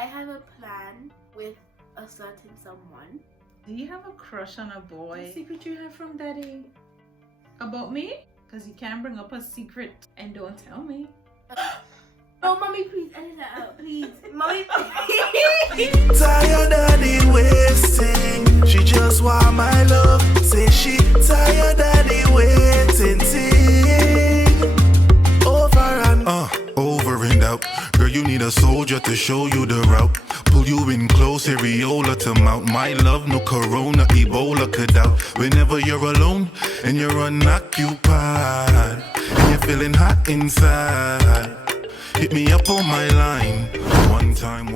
I have a plan with a certain someone. Do you have a crush on a boy? What secret you have from daddy? About me? Because you can't bring up a secret and don't tell me. Oh, mommy, please edit that out, please. Mommy, please. Tired of the wasting. She just want my love. Say she tired of the waiting. Over and out. Girl, you need a soldier to show you the route. Pull you in close, areola to mount. My love, no corona, Ebola could out. Whenever you're alone and you're unoccupied and you're feeling hot inside, hit me up on my line. One time.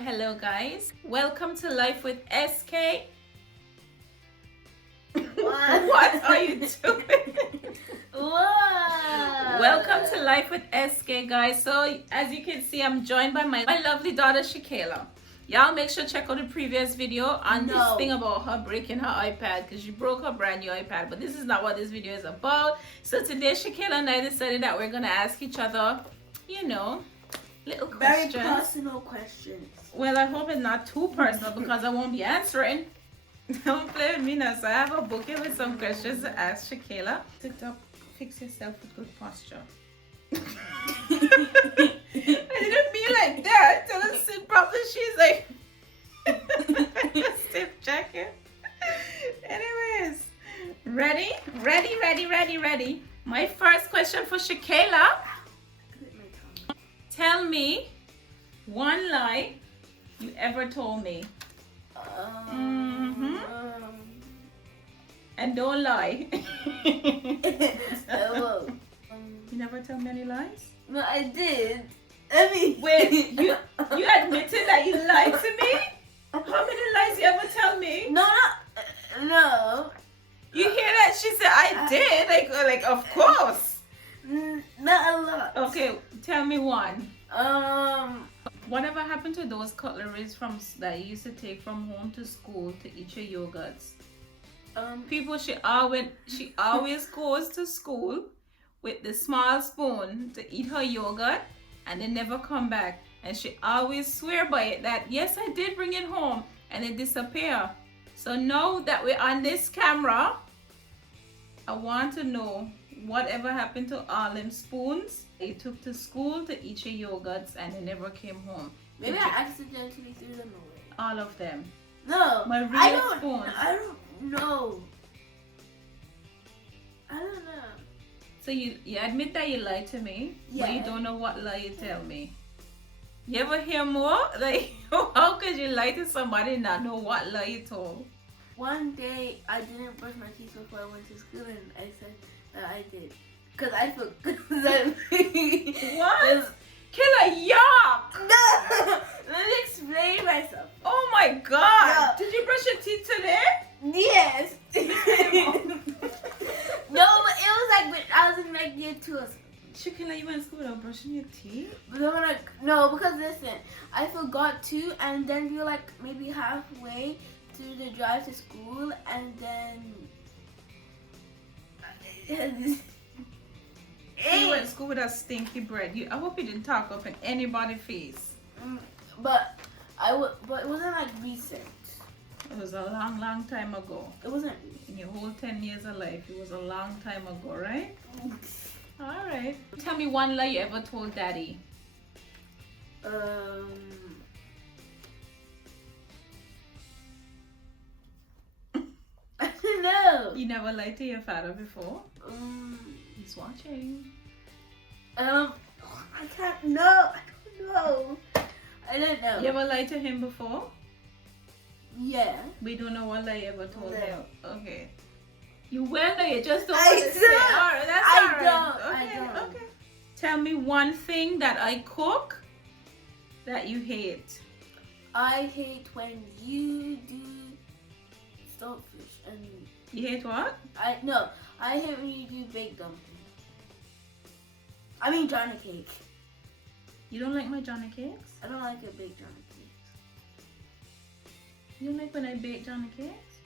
Hello guys. Welcome to Life with SK. What are you doing? What? Welcome to Life with SK, guys. So as you can see, I'm joined by my lovely daughter Shakayla. Y'all make sure to check out the previous video on this thing about her breaking her iPad, because she broke her brand new iPad. But this is not what this video is about. So today Shakayla and I decided that we're gonna ask each other, you know, little questions. Very personal questions. Well, I hope it's not too personal because I won't be answering. Don't play with me now. So I have a bouquet with some questions to ask Shakayla. Sit up, fix yourself with good posture. I didn't mean like that. Tell her to sit properly. She's like stiff jacket. Anyways, ready? My first question for Shakayla. Tell me one lie you ever told me. And don't lie. You never tell me any lies? No, I did. I mean, Wait, you admitted that you lied to me? How many lies you ever tell me? No. You hear that? She said I did. Like of course. Not a lot. Okay, tell me one. Whatever happened to those cutleries that you used to take from home to school to eat your yogurts? People, she always goes to school with the small spoon to eat her yogurt and they never come back. And she always swear by it that yes, I did bring it home, and it disappear. So now that we're on this camera, I want to know whatever happened to all them spoons you took to school to eat your yogurts and they never came home. Maybe I accidentally threw them away. All of them. No, My real spoons. I don't know. I don't know. So you admit that you lied to me, Yeah. but you don't know what lie you tell me. You ever hear more? Like, how could you lie to somebody and not know what lie you told? One day I didn't brush my teeth before I went to school, and I said that I did. Cause I forgot. What? Killer, yuck! No! Let me explain myself. Oh my god! No. Did you brush your teeth today? Yes. No, but it was like when I was in like year 2 or something. Shakayla, you went to school without brushing your teeth? But then no, because listen, I forgot to, and then we were like maybe halfway through the drive to school, and then You went to school with a stinky bread. I hope you didn't talk up in anybody's face. But it wasn't like recent. It was a long time ago. It wasn't. In your whole 10 years of life, it was a long time ago, right? Alright. Tell me one lie you ever told daddy. I don't know. You never lied to your father before? He's watching. I can't. No, I don't know. I don't know. You ever lied to him before? Yeah. We don't know what lie you ever told him. Okay. You will know, you just don't I want to say. don't. Alright, that's I alright. don't. Okay. Tell me one thing that I cook that you hate. I hate when you do stonefish and. You hate what? I hate when you do baked dumplings. I mean Johnny cake. You don't like my Johnny cakes? I don't like a baked Johnny cake. You don't like when I bake Johnny cakes?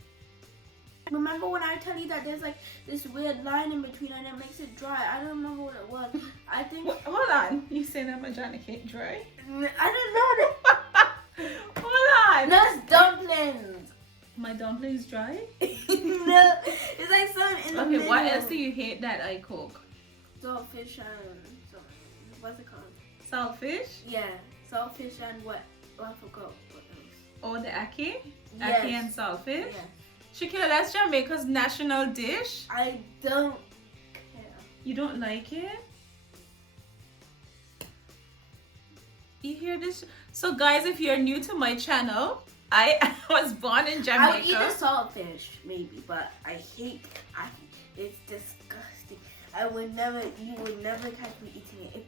Remember when I tell you that there's like this weird line in between and it makes it dry? I don't remember what it was. I think. Hold on. You saying that my Johnny cake dry? I don't know. Hold on. That's dumplings. My dumplings dry? No, it's like something in the middle. Okay, what else do you hate that I cook? Saltfish and something. What's it called? Saltfish? Yeah, saltfish and what? Oh, I forgot what else. Oh, the ackee? Yes. Ackee and saltfish? Yes. Shakira, that's Jamaica's national dish. I don't care. You don't like it? You hear this? So guys, if you're new to my channel, I was born in Jamaica. I would eat the saltfish, maybe, but I hate ackee. It's disgusting. You would never catch me eating it.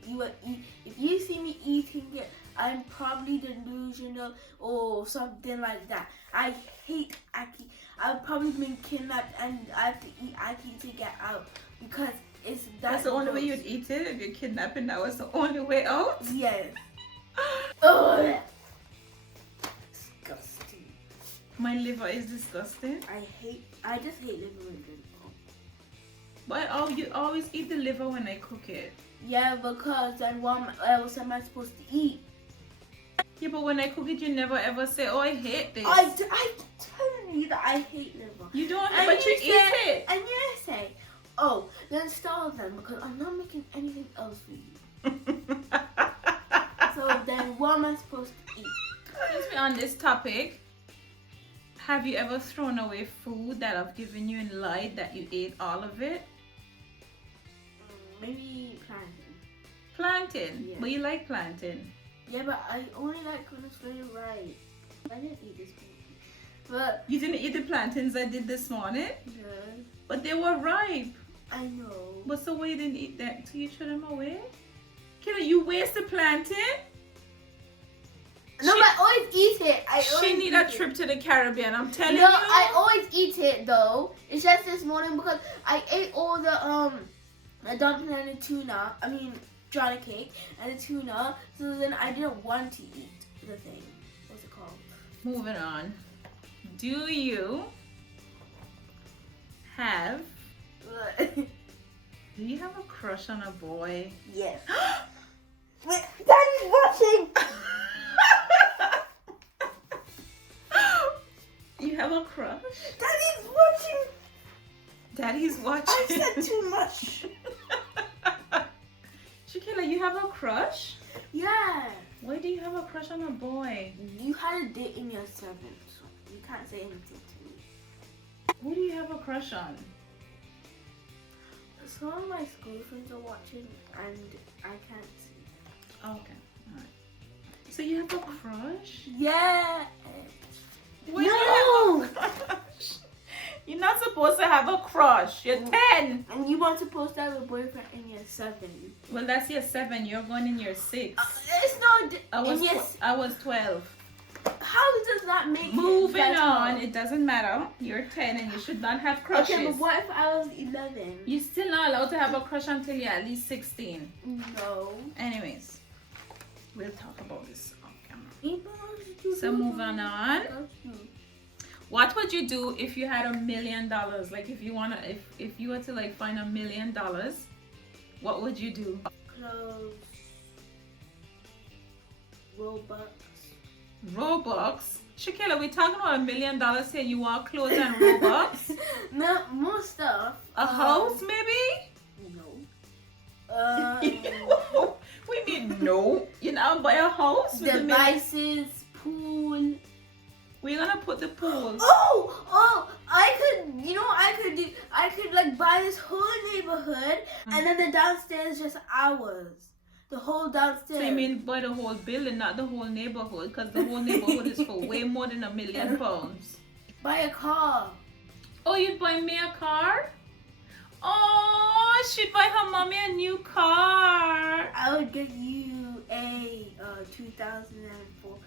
If you see me eating it, I'm probably delusional or something like that. I hate ackee. I've probably been kidnapped and I have to eat ackee to get out because that's the only way you'd eat it. If you're kidnapping, that was the only way out. Yes. Oh, disgusting. My liver is disgusting. I just hate liver in general. But you always eat the liver when I cook it. Yeah, because then what else am I supposed to eat? Yeah, but when I cook it, you never ever say, "Oh, I hate this." I tell you that I hate liver. You don't, and but you eat it. And you say, "Oh, then starve them because I'm not making anything else for you." So then, what am I supposed to eat? Since we're on this topic, have you ever thrown away food that I've given you and lied that you ate all of it? Maybe plantain. Plantain? Yeah. But you like plantain. Yeah, but I only like when it's very ripe. I didn't eat this plantain. But you didn't eat the plantains I did this morning? Yeah. But they were ripe. I know. But so why you didn't eat them? So you threw them away? Killer, you waste the plantain? No, but I always eat it. She need a trip to the Caribbean, I'm telling you. No, I always eat it though. It's just this morning because I ate all the dumpling and the tuna. I mean, Johnny cake and the tuna. So then I didn't want to eat the thing. What's it called? Moving on. Do you have a crush on a boy? Yes. Wait, Daddy's watching. You have a crush? Daddy's watching. Daddy's watching. I said too much. Shakila, you have a crush? Yeah. Why do you have a crush on a boy? You had a date in your 7th, so you can't say anything to me. Who do you have a crush on? Some of my school friends are watching and I can't see. Okay, alright. So you have a crush? Yeah. Why do you have a crush? You're not supposed to have a crush. You're 10. And you weren't supposed to have a boyfriend in your 7. Well, that's your 7. You're going in your 6. It's not. I was 12. How does that make Moving it on, it doesn't matter. You're 10 and you should not have crushes. Okay, but what if I was 11? You're still not allowed to have a crush until you're at least 16. No. Anyways, we'll talk about this on camera. So moving on. What would you do if you had $1 million? Like if you were to like find $1 million, what would you do? Clothes. Robux? Shakila, we talking about $1 million here. You want clothes and Robux? No, more stuff. A house maybe? No. We mean no. You know, buy a house. Devices, pool. We're gonna put the pool. Oh! I could, you know what I could do? I could like buy this whole neighborhood and then the downstairs just ours. The whole downstairs. So you mean buy the whole building, not the whole neighborhood? Because the whole neighborhood is for way more than £1 million. Buy a car. Oh, you'd buy me a car? Oh, she'd buy her mommy a new car. I would get you a 2004.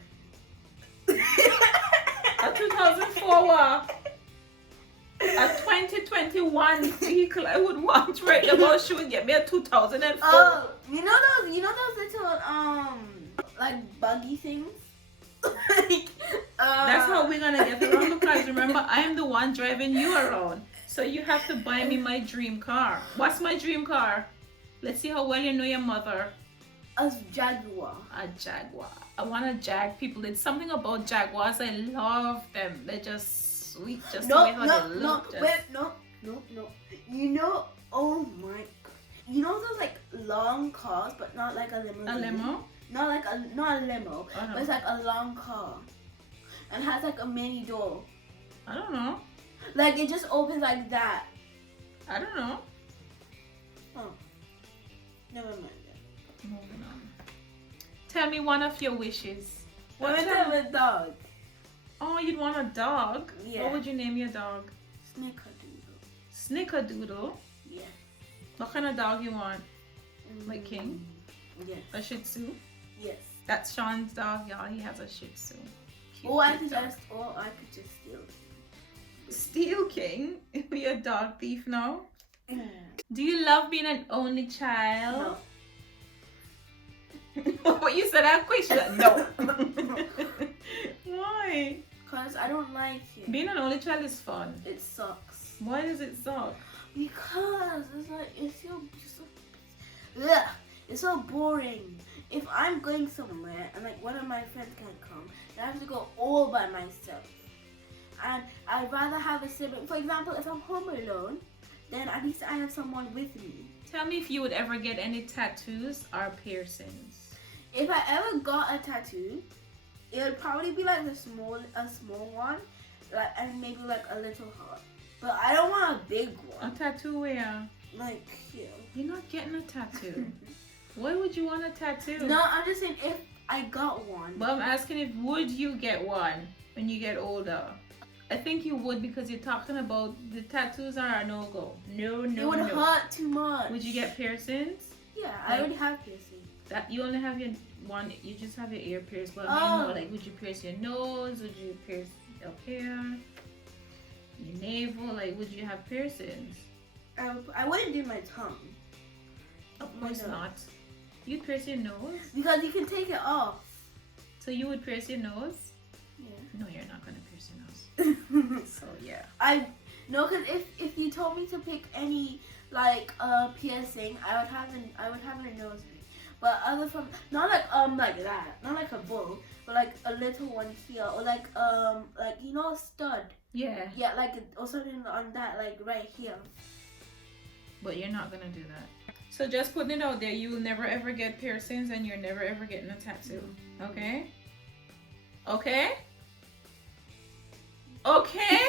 A 2004 what? A 2021 vehicle I would want right about. She would get me a 2004. Oh, you know those little like buggy things? Like That's how we're gonna get around because remember, I am the one driving you around. So you have to buy me my dream car. What's my dream car? Let's see how well you know your mother. A Jaguar. A Jaguar. I want a Jag. People, it's something about Jaguars. I love them. They're just sweet. Just the way how they look. No. You know, oh my god. You know those like long cars, but not like a limo. A limo? Not a limo, but it's like a long car, and has like a mini door. I don't know. Like it just opens like that. I don't know. Oh, never mind. Moving on. Tell me one of your wishes. I want to have a dog. Oh, you'd want a dog? Yeah. What would you name your dog? Snickerdoodle. Snickerdoodle? Yeah. What kind of dog you want? Like King? Yes. A Shih Tzu? Yes. That's Sean's dog, y'all. He has a Shih Tzu. I could just steal. Steal King? Be a dog thief now? Do you love being an only child? No. What you said that quick? No. Why? Because I don't like it. Being an only child is fun. It sucks. Why does it suck? Because it's so boring. If I'm going somewhere and like one of my friends can't come, I have to go all by myself. And I'd rather have a sibling. For example, if I'm home alone, then at least I have someone with me. Tell me if you would ever get any tattoos or piercings. If I ever got a tattoo, it would probably be like a small one, like, and maybe like a little heart. But I don't want a big one. A tattoo where? Like here. You're not getting a tattoo. Why would you want a tattoo? No, I'm just saying if I got one. But I'm asking if would you get one when you get older? I think you would because you're talking about the tattoos are a no-go. No. It would hurt too much. Would you get piercings? Yeah, I already have piercings. That you only have your one. You just have your ear pierced. But I mean, more like, would you pierce your nose? Would you pierce up here? Your navel? Like, would you have piercings? I wouldn't do my tongue. Of course not. You'd pierce your nose? Because you can take it off. So you would pierce your nose? Yeah. No, you're not gonna pierce your nose. So yeah. Because if you told me to pick any like piercing, I would have a nose ring. But other from not like that, not like a bull, but like a little one here, or like you know a stud. Yeah. Yeah, like or something on that, like right here. But you're not gonna do that. So just putting it out there, you will never ever get piercings and you're never ever getting a tattoo. Okay? Okay? Okay?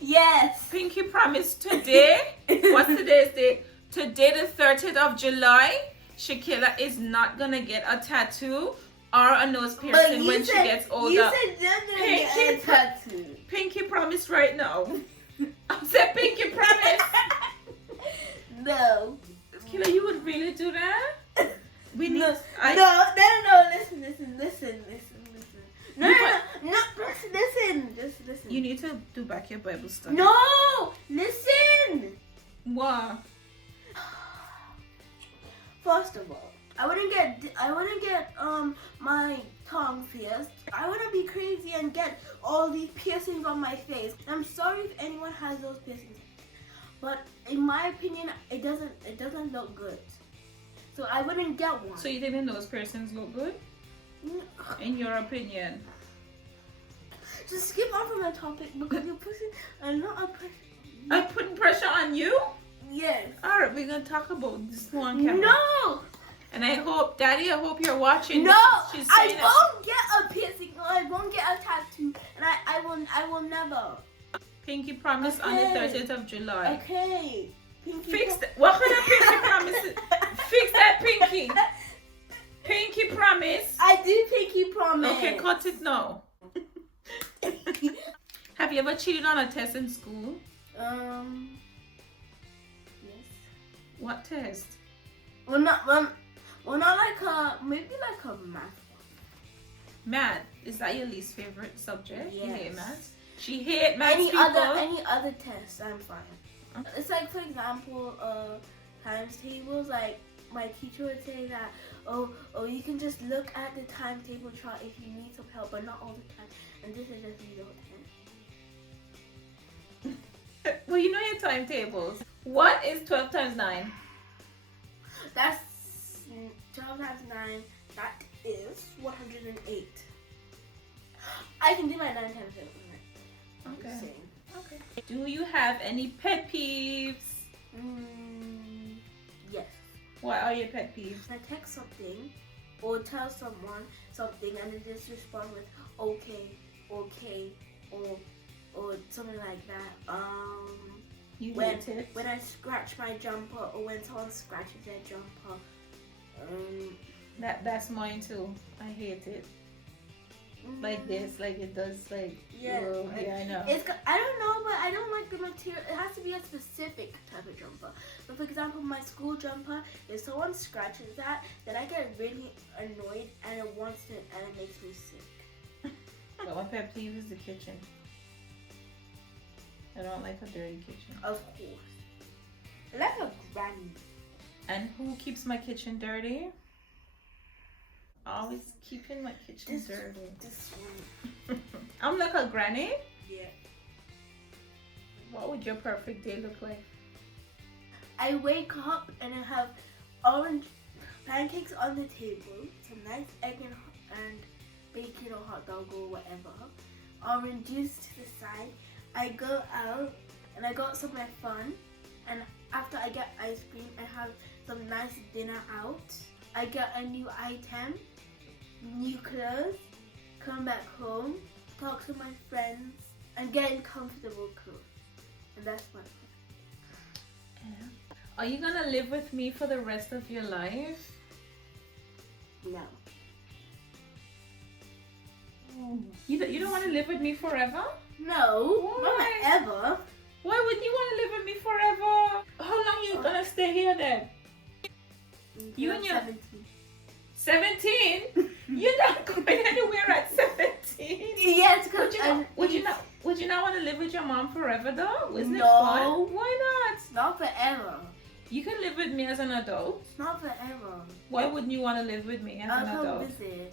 Yes. Pinky promise today. What's today's date? Today the 30th of July. Shakila is not gonna get a tattoo or a nose piercing when she gets older. You said you're gonna get a tattoo. Pinky promise right now. I said Pinky promise. No. Killer, you would really do that? We need. No. Listen. No. Just listen. You need to do back your Bible study. No, listen. What? First of all, I wouldn't get my tongue pierced. I wouldn't be crazy and get all these piercings on my face. I'm sorry if anyone has those piercings, but in my opinion, it doesn't look good. So I wouldn't get one. So you think those piercings look good? In your opinion? Just skip on from the topic because you're putting a lot of pressure. I'm putting pressure on you? Yes. Alright, we're gonna talk about this one camera. No! And I hope, Daddy, I hope you're watching. No! She's I saying won't get a piercing or I won't get a tattoo. And I will never. Pinky promise on the 30th of July. Okay. Pinky Fix that. What kind of pinky promise? Fix that pinky. Pinky promise. I do pinky promise. Okay, cut it now. Have you ever cheated on a test in school? Yes. What test? Well, not like maybe like a math one. Math. Is that your least favorite subject? Yes. You hate math? She hate math. Any other test, I'm fine. It's like, for example, times tables. Like my teacher would say that, oh, you can just look at the timetable chart if you need some help, but not all the time. And this is just me all the time. Well, you know your timetables. What is 12 times 9? That's 12 times 9. That is 108. I can do my 9 times 7. Okay. Okay. Do you have any pet peeves? Yes. What are your pet peeves? I text something or tell someone something and they just respond with okay, or something like that. You hate it? When I scratch my jumper or when someone scratches their jumper. That's mine too. I hate it. Like this, like it does, like yeah, I know. I don't know, but I don't like the material. It has to be a specific type of jumper. But for example, my school jumper, if someone scratches that, then I get really annoyed and it makes me sick. But my pet peeve is the kitchen. I don't like a dirty kitchen. Of course, I like a granny. And who keeps my kitchen dirty? Always keeping my kitchen dirty. This one. I'm like a granny? Yeah. What would your perfect day look like? I wake up and I have orange pancakes on the table, some nice egg and bacon or hot dog or whatever, orange juice to the side. I go out and I got some of my fun, and after I get ice cream, I have some nice dinner out. I get a new item, new clothes, come back home, talk to my friends, and get in comfortable clothes. And that's my plan. Yeah. Are you gonna live with me for the rest of your life? No. You don't want to live with me forever? No, Why? not ever. Why wouldn't you want to live with me forever? How long are you gonna stay here then? You and your 17? You're not going anywhere at 17. Yes, would you not want to live with your mom forever though? Isn't No. it fun? Why not? Not forever. You can live with me as an adult. Not forever. Why wouldn't you want to live with me as an I'll adult? come visit.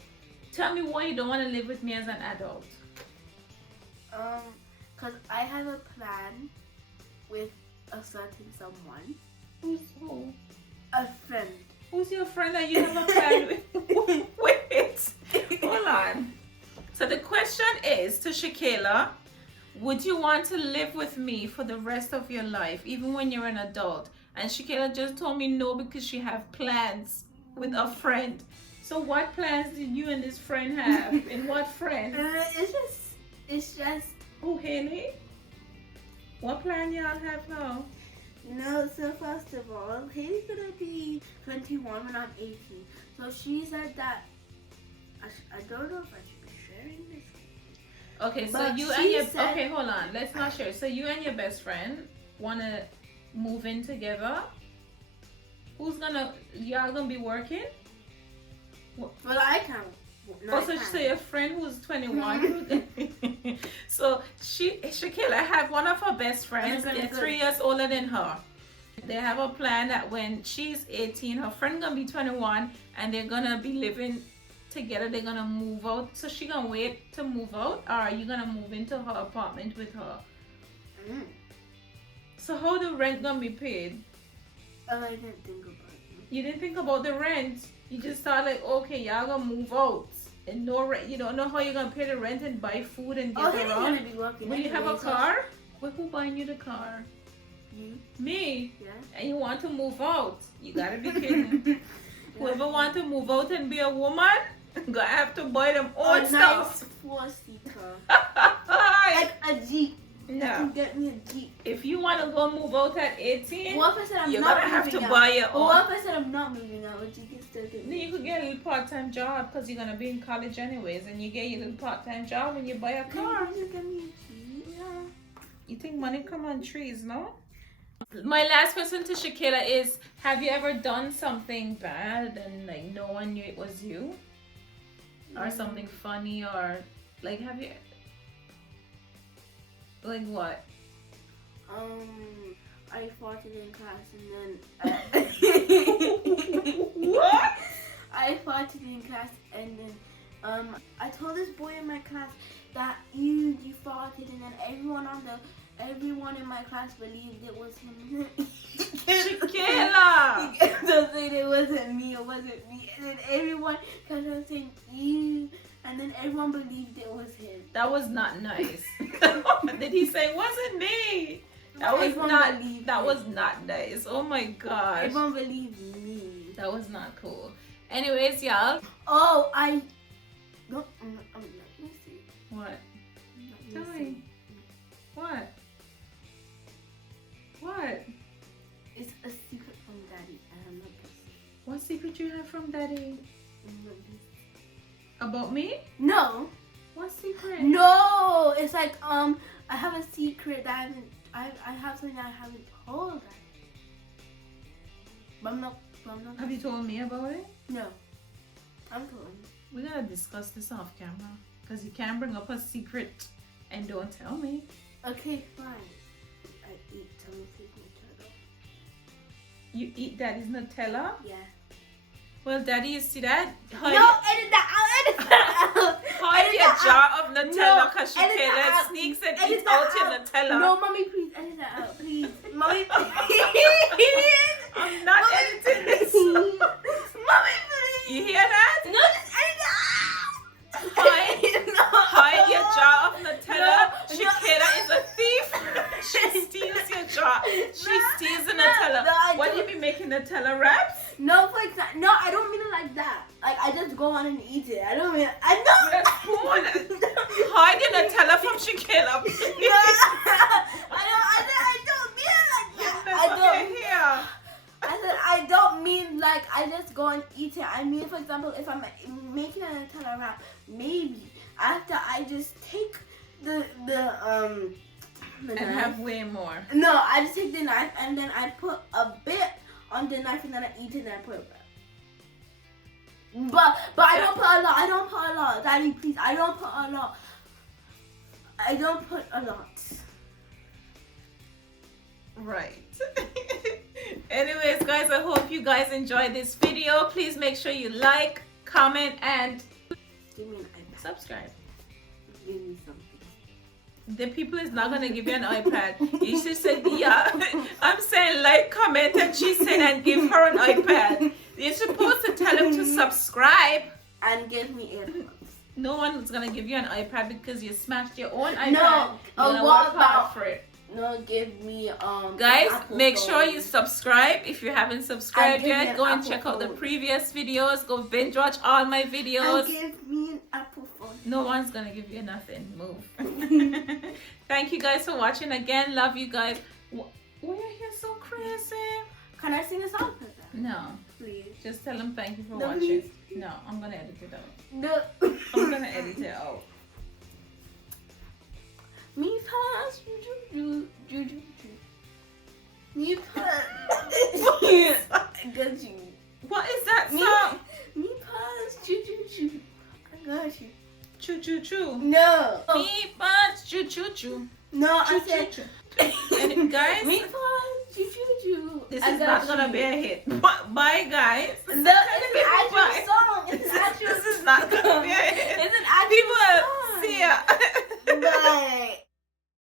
Tell me why you don't want to live with me as an adult. Cause I have a plan with a certain someone. Who's who? A friend. Who's your friend that you have a plan with? Wait, hold on. So the question is to Shakayla, would you want to live with me for the rest of your life, even when you're an adult? And Shakayla just told me no because she have plans with a friend. So what plans did you and this friend have? And what friend? It's just. Oh, Haley? What plan y'all have now? No, so first of all, Haley's gonna be 21 when I'm 18. So she said that I don't know if I should be sharing this. Okay, so But you and she your said- okay, hold on. Let's not share. So you and your best friend wanna move in together. Y'all gonna be working? Well, I can't. No, Also, so your friend who's 21. So Shakayla have one of her best friends. They're 3 years older than her. They have a plan that when she's 18, her friend gonna be 21, and they're gonna be living together. They're gonna move out. So she gonna wait to move out, or are you gonna move into her apartment with her? So how the rent gonna be paid? I didn't think about it. You didn't think about the rent. You just thought like, okay, y'all gonna move out and no rent. You don't know how you're gonna pay the rent and buy food and get Haley's around. gonna be working. Will you have a anyway, so- car? Well, who buying you the car? You? Me. Yeah. And you want to move out? You gotta be kidding. Whoever want to move out and be a woman, gonna have to buy them own A stuff. nice 4-seater. Like a Jeep. You No. can get me a Jeep. If you want to go move out at 18, What if I said I'm you're not gonna have to moving out? buy your But own. what if I said I'm not moving out? Would you can still get Then me? you could get a little part-time job because you're gonna be in college anyways, and you get your little part-time job when you buy a car. Can you get me a Jeep? Yeah. You think money come on trees, no? My last question to Shakayla is, have you ever done something bad and like no one knew it was you? Or something funny, or like have you like what? I farted in class and then What? I farted in class and then I told this boy in my class that you farted and then everyone in my class believed it was him. Shakira! He kept on saying it wasn't me, and then everyone kept on saying you, and then everyone believed it was him. That was not nice. Did he say wasn't me? That was not nice. Oh my gosh. Everyone believed me. That was not cool. Anyways, y'all. Oh, let me see. What? Tell me. What? What? It's a secret from Daddy. I'm not gonna say. What secret you have from Daddy? I'm not gonna say. About me? No. What secret? No. It's like I have a secret that I have something that I haven't told Daddy. But I'm not. Have you told me about it? No. I'm telling you. We gotta discuss this off camera. Because you can't bring up a secret and don't tell me. Okay, fine. I eat Timothy's Nutella. You eat Daddy's Nutella? Yeah. Well, Daddy, you see that? No, edit that out. Edit that out. Hide your jar of Nutella because edit that Shakira out. sneaks and Edit eats that out your out. Nutella. No, mommy, please edit that out, please. Mommy, please. I'm not editing this. Mommy, please. You hear that? No, just edit that out. Hide your jar of Nutella. No, Shakira is a thief. She steals your jar. She steals the Nutella. No, What do you be making Nutella wraps? No, for example, no, I don't mean it like that. Like I just go on and eat it. I don't mean. I With a spoon. Hide your Nutella from Shakira. I don't mean it like that. I said I don't mean like I just go and eat it. I mean, for example, if I'm making a Nutella wrap, maybe after I just take the And knife. have way more. No, I just take the knife and then I put a bit on the knife and then I eat it and I put it back. But I don't put a lot. I don't put a lot. Daddy, please. I don't put a lot. I don't put a lot. Right. Anyways, guys, I hope you guys enjoyed this video. Please make sure you like, comment, and Give me an iPad. subscribe. Give me something. The people is not gonna give you an iPad. You should say, yeah. I'm saying like, comment, and she said, and give her an iPad. You're supposed to tell him to subscribe. And give me earphones. No one's gonna give you an iPad because you smashed your own iPad. No. You're What work hard about? for it. No, give me Guys, Apple make phone. sure you subscribe if you haven't subscribed give me yet. an Go and Apple check out the phone. previous videos. Go binge watch all my And videos. give me an Apple phone. No one's gonna give you nothing. Move. Thank you guys for watching again. Love you guys. Why are you here so crazy? Can I sing a song for that? No. Please. Just tell them thank you for No, watching. please. No, I'm gonna edit it out. No. I'm gonna edit it out. Me pass juju juju. Me pass. I got you. What is that Me- song? Me pass juju. I got you. Choo choo choo. No. Me bus choo choo choo. No, I Choo said. choo choo. And guys, Me pass juju. this I is got not gonna you. be a hit. Bye guys. No,